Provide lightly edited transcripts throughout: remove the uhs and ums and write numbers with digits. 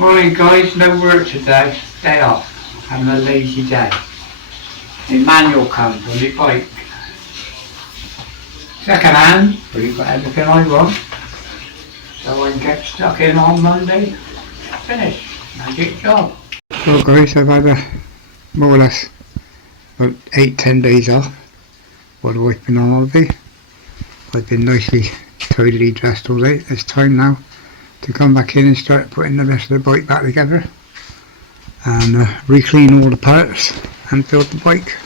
Morning guys, no work today, day off, having a lazy day. The manual comes on my bike. Second hand, but you've got everything I want. So I can get stuck in on Monday, finish, magic job. Well guys, I've had more or less about 8-10 days off while the wife's been on holiday. I've been nicely tidily dressed all day. It's time now to come back in and start putting the rest of the bike back together and re-clean all the parts and build the bike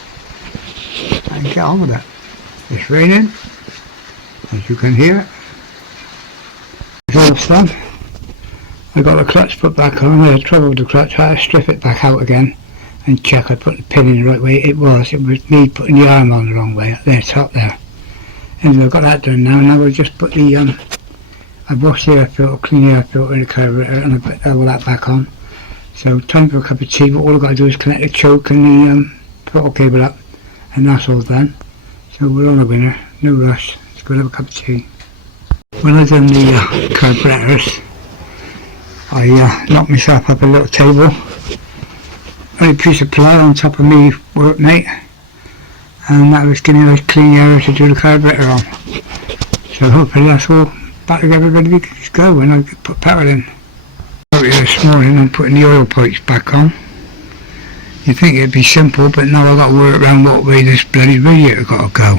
and get on with it. It's raining, as you can hear. It's almost done. I got the clutch put back on. I had trouble with the clutch. I had to strip it back out again and check I put the pin in the right way. It was me putting the arm on the wrong way. There, top there. Anyway, I've got that done now. Now we'll just put the I've washed the air filter, clean the air filter in the carburetor, and I put all that back on. So time for a cup of tea, but all I've got to do is connect the choke and the throttle cable up, and that's all done. So we're on a winner, no rush. Let's go have a cup of tea. When I done the carburetors, I knocked myself up a little table, a piece of ply on top of me workmate, and that was giving me a nice clean area to do the carburetor on. So hopefully that's all back together, ready to go when I put petrol in. Out here this morning I'm putting the oil pipes back on. You'd think it'd be simple, but now I've got to work around what way this bloody radiator got to go,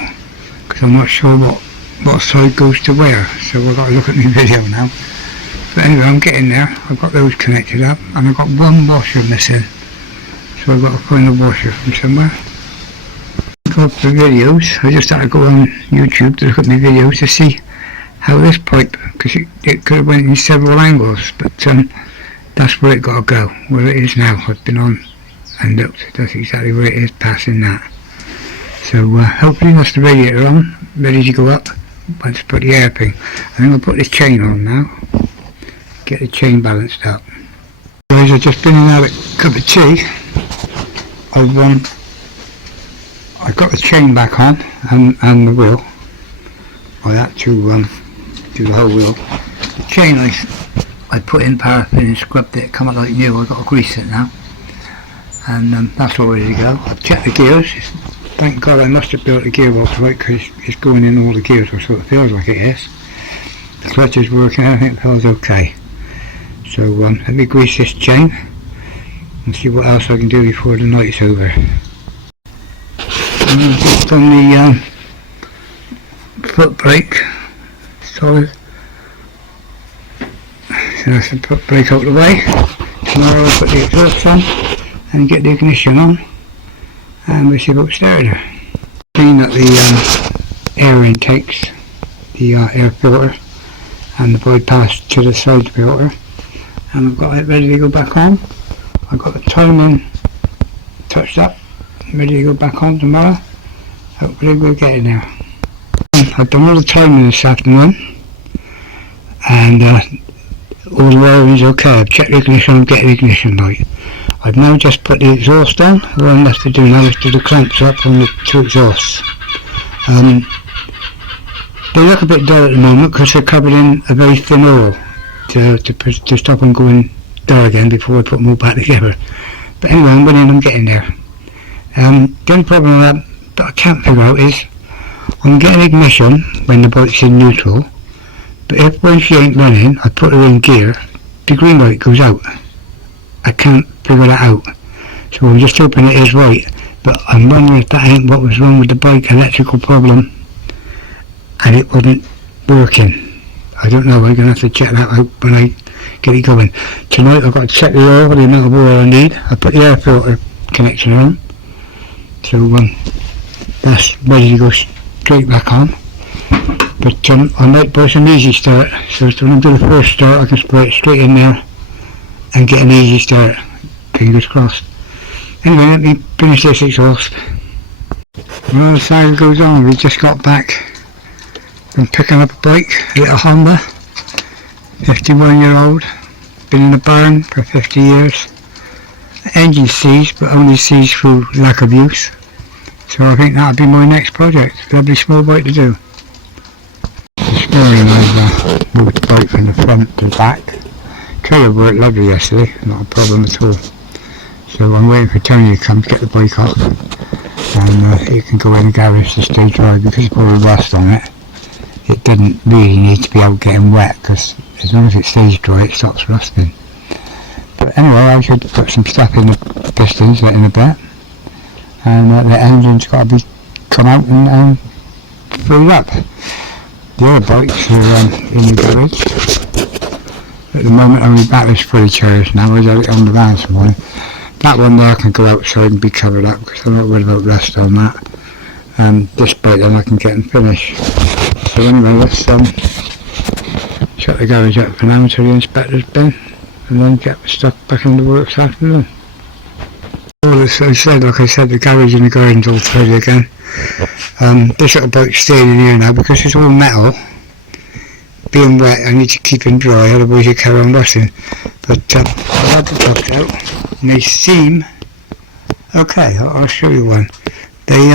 because I'm not sure what side goes to where, so I've got to look at my video now. But anyway, I'm getting there. I've got those connected up and I've got one washer missing, so I've got to find a washer from somewhere. Go for videos. I just had to go on YouTube to look at my videos to see how this pipe, because it could have went in several angles, but that's where it got to go, where it is now. I've been on and looked, that's exactly where it is, passing that. So hopefully that's the radiator on, ready to go up. Let's put the hairpin. I think I'll put the chain on now, get the chain balanced up. Guys, I've just been in and had a cup of tea. I've got the chain back on and the wheel. I had to do the whole wheel. The chain I put in paraffin and scrubbed it, come out like new. I've got to grease it now, and that's all ready to go. I've checked the gears. Thank God I must have built the gearbox right, because it's going in all the gears, or so it feels like it is. The clutch is working, everything feels okay. So let me grease this chain and see what else I can do before the night's over. I've just done the foot brake solid, so that's the foot brake out of the way. So now I'll put the exhaust on and get the ignition on, and we'll see about starting her. Clean up the air intakes, the air filter and the bypass to the side filter, and I've got it ready to go back on. I've got the timing touched up, ready to go back on tomorrow. Hopefully we'll get in there. I've done all the timing this afternoon, and all the wiring's okay. I've checked the ignition, I'm getting the ignition right. I've now just put the exhaust on. All I'm left to do now is do the clamps up on the two exhausts. They look a bit dull at the moment because they're covered in a very thin oil to stop them going dull again before I put them all back together. But anyway, I'm winning, I'm getting there. The only problem that I can't figure out is I'm getting ignition when the bike's in neutral, but if when she ain't running I put her in gear, the green light goes out. I can't figure that out, so I'm just hoping it is right, but I'm wondering if that ain't what was wrong with the bike, electrical problem, and it wasn't working. I don't know, I'm going to have to check that out when I get it going. Tonight I've got to check the oil, the amount of oil I need. I put the air filter connection on, so that's ready to go straight back on. But I might buy some easy start, so when I do the first start I can spray it straight in there and get an easy start, fingers crossed. Anyway, let me finish this exhaust. Well, the saga goes on. We just got back from picking up a bike, a little Honda, 51-year-old, been in the barn for 50 years. The engine seized, but only seized through lack of use. So I think that'll be my next project. Lovely small bike to do. This morning I've moved the bike from the front to the back, trailer worked lovely yesterday, not a problem at all. So I'm waiting for Tony to come to get the bike off, and he can go in the garage to stay dry because of all the rust on it. It doesn't really need to be out getting wet, because as long as it stays dry it stops rusting. But anyway, I should put some stuff in the pistons in a bit, and the engine's got to be come out and filled up. The other bikes are in the garage. At the moment only battery's fully charged now. I had it on the van this morning. That one there can go outside and be covered up because I'm not worried about rust on that. This bike then I can get and finish. So anyway, let's shut the garage up for now until the inspector's been, and then get the stuff back in the works afternoon. Well, as I said, like I said, the garage and the garden's all tidy again. This little bike's staying in here now because it's all metal. Being wet, I need to keep them dry, otherwise you carry on rusting. But I've had the plugs out, and they seem okay. I'll show you one. They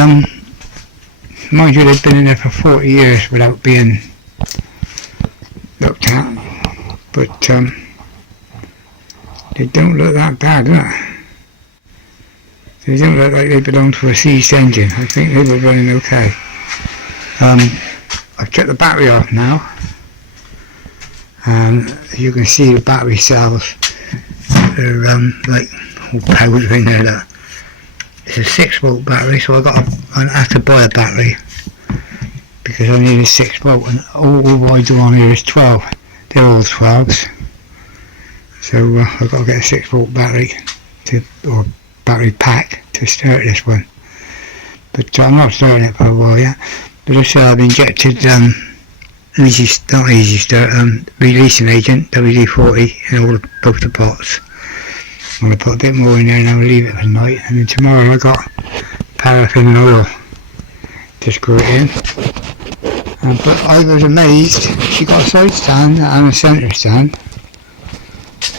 mind you, they've been in there for 40 years without being looked at, but they don't look that bad, do they? They don't look like they belong to a seized engine. I think they were running okay. I've took the battery off now, and you can see the battery cells. They're like all powder in there. Look. It's a 6-volt battery, so I have to buy a battery because I need a 6-volt, and all I do on here is 12. They're all 12s, so I've got to get a 6-volt battery or battery pack to start this one. But I'm not starting it for a while yet. But I said I've injected releasing agent WD-40 in both the pots. I'm going to put a bit more in there and I'll leave it for the night, and then tomorrow I got paraffin and oil to screw it in. But I was amazed, she got a side stand and a centre stand,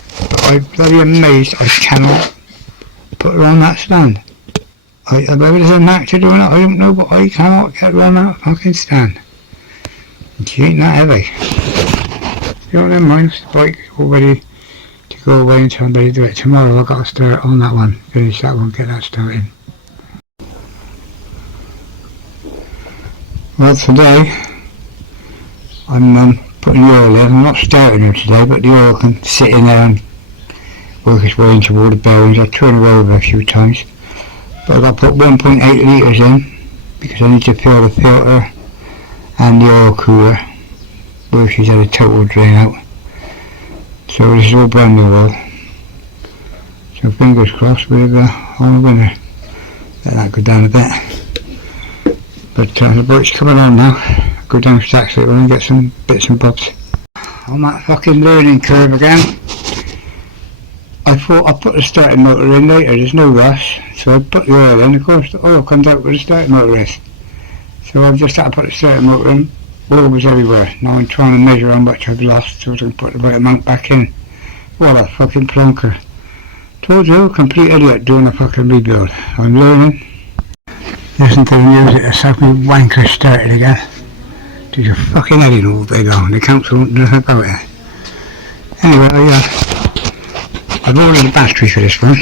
but I'm very amazed I cannot put her on that stand. Whether there's a knack to doing it, I don't know, but I cannot get her on that fucking stand. And she ain't that heavy. You know, never mind, the bike's all ready to go away until I'm ready to do it. Tomorrow I've got to start on that one, finish that one, get that started. Well, today I'm putting the oil in. I'm not starting her today, but the oil can sit in there and work its way into all the bearings. I turn her over a few times, but I've got to put 1.8 litres in because I need to fill the filter and the oil cooler where she's had a total drain out. So this is all brand new oil, so fingers crossed we're on a winner. Let that go down a bit. But the bike's coming on now. I'll go down Stacks later and get some bits and bobs. On that fucking learning curve again. I thought I'd put the starting motor in later, there's no rush, so I put the oil in. Of course the oil comes out where the starting motor is, so I've just had to put the starting motor in. Oil was everywhere. Now I'm trying to measure how much I've lost so I can put the right amount back in. What a fucking plonker. Told you, complete idiot doing a fucking rebuild. I'm learning. Listen to the music, the fucking wanker started again. Did your fucking head in all day long, the council won't do nothing about it. Anyway, I've ordered a battery for this one,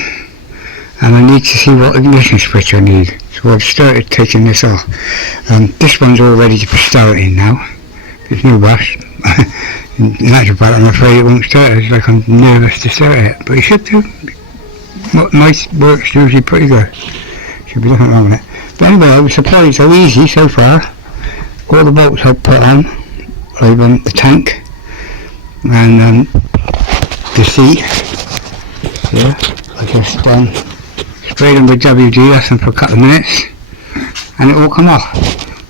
and I need to see what ignition switch I need. So I've started taking this off. This one's all ready to be starting now. There's no rush. In actual fact, I'm afraid it won't start. It's like I'm nervous to start it, but it should do. My work's usually pretty good. Should be nothing wrong with it. But anyway, I was surprised how easy so far. All the bolts I've put on, like the tank and the seat. Yeah, I just sprayed them with WD, left them for a couple of minutes, and it all come off.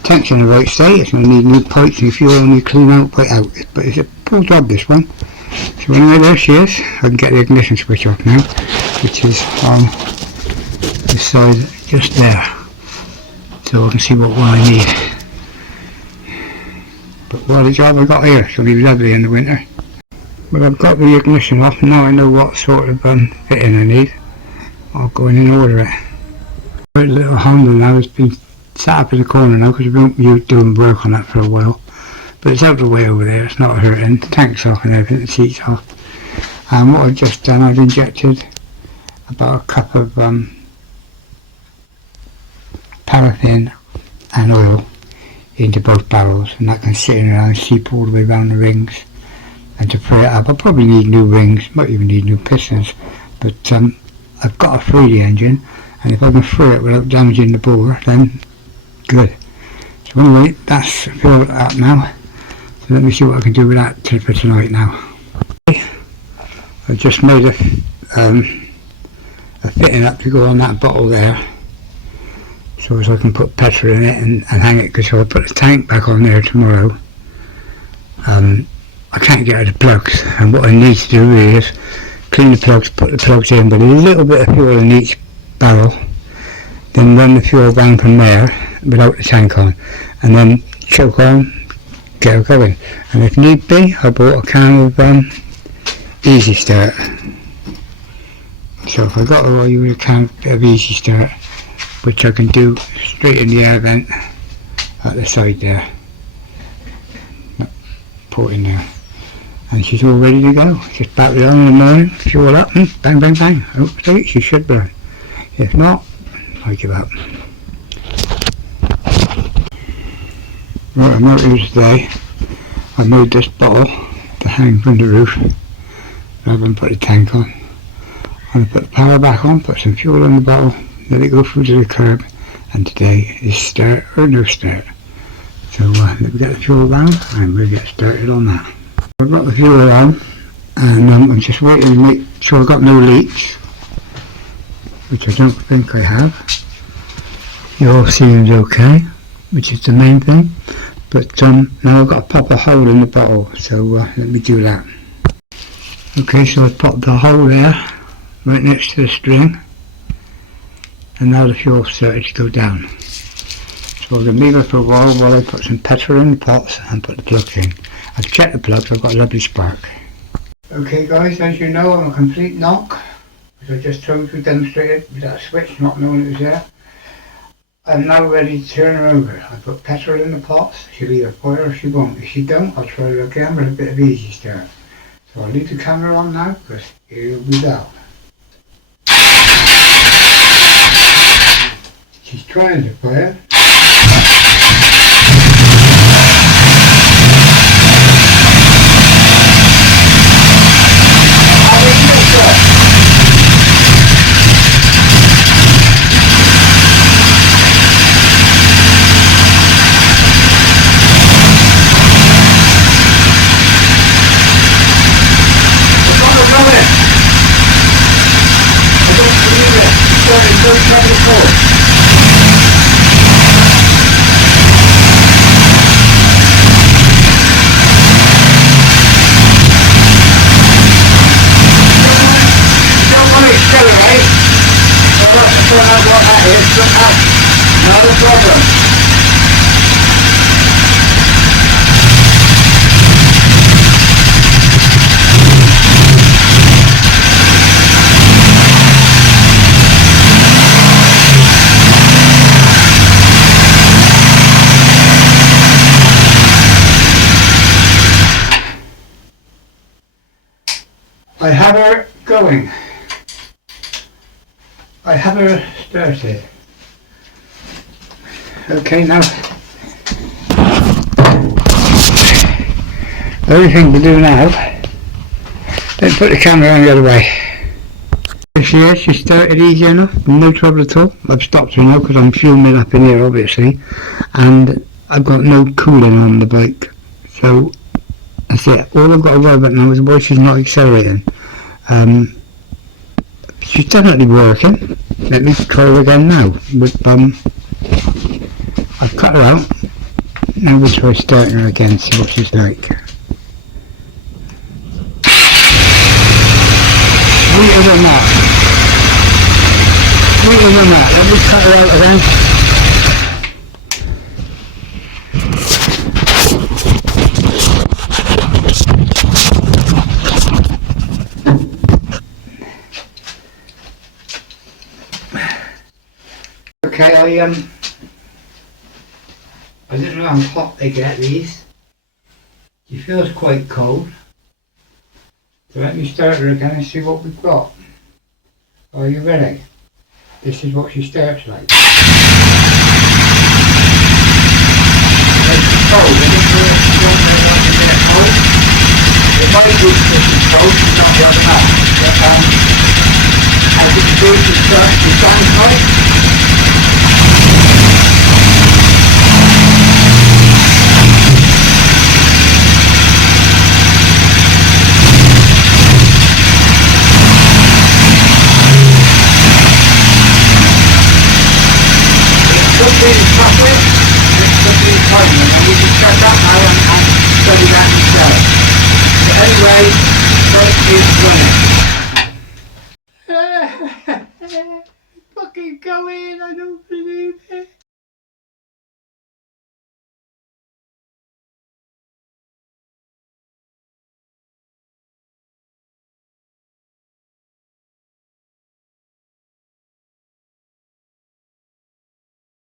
Tank's in the right state. It's going to need new pipes, new fuel, new clean out, right out. But it's a full job, this one. So anyway, there she is. I can get the ignition switch off now, which is on the side just there. So I can see what one I need. But what a job I got here. It's going to be lovely in the winter. But I've got the ignition off, and now I know what sort of fitting I need. I'll go in and order it. The little Honda now has been sat up in the corner now because we've been doing work on that for a while. But it's out of the way over there, it's not hurting. The tank's off and everything, the seat's off. And what I've just done, I've injected about a cup of paraffin and oil into both barrels, and that can sit in around and seep all the way around the rings. And to free it up, I'll probably need new rings, might even need new pistons, but I've got to free the engine, and if I can free it without damaging the bore, then good. So anyway, that's filled up now, so let me see what I can do with that for tonight now. I've just made a fitting up to go on that bottle there, so as I can put petrol in it and hang it, because I'll put the tank back on there tomorrow. I can't get out the plugs, and what I need to do really is clean the plugs, put the plugs in, but a little bit of fuel in each barrel, then run the fuel down from there without the tank on, and then choke on, get it going. And if need be, I bought a can of Easy Start. So if I got to use a can of Easy Start, which I can do straight in the air vent at the side there, put in there, and she's all ready to go. Just battery on in the morning, fuel up, and bang bang bang. Hopefully she should burn. If not, I give up. Right, I'm out here today. I made this bottle to hang from the roof rather than put the tank on. I'm going to put the power back on, put some fuel in the bottle, let it go through to the curb, and today is start or no start. So let me get the fuel down and we'll get started on that. I've got the fuel on, and I'm just waiting to make sure I've got no leaks, which I don't think I have. It all seems okay, which is the main thing. But now I've got to pop a hole in the bottle, so let me do that. Okay, so I popped the hole there, right next to the string, and now the fuel started to go down. So I'm going to leave it for a while I put some petrol in the pots and put the plugs in. I've checked the plugs, I've got a lovely spark. Okay guys, as you know, I'm a complete nonk, as I just told you, demonstrated with that switch, not knowing it was there. I'm now ready to turn her over. I put petrol in the pots, she'll either fire or she won't. If she don't, I'll try it again with a bit of Easy Start. So I'll leave the camera on now, because here we go. She's trying to fire. Not a problem. I have her going. I have her started. Okay, now the only thing to do now, let's put the camera on the other way. There she is, she started easy enough, no trouble at all. I've stopped her now because I'm fuming up in here obviously, and I've got no cooling on the bike. So that's it, all I've got to worry about now is why she's not accelerating. She's definitely working. Let me try her again now. With I've cut her out. Now we'll try starting her again, see what she's like. Sweeter than that. Sweeter than that. Let me cut her out again. Okay, I don't know how hot they get these. She feels quite cold. So let me start her again and see what we've got. Are you ready? This is what she starts like. It's cold, I don't know if you don't really want to get it cold. It might be because it's cold, she's not the other man. But as it goes, it starts to sound like. And we can check that now and study that instead. So anyway, let's keep running. Fucking go in, I don't believe it.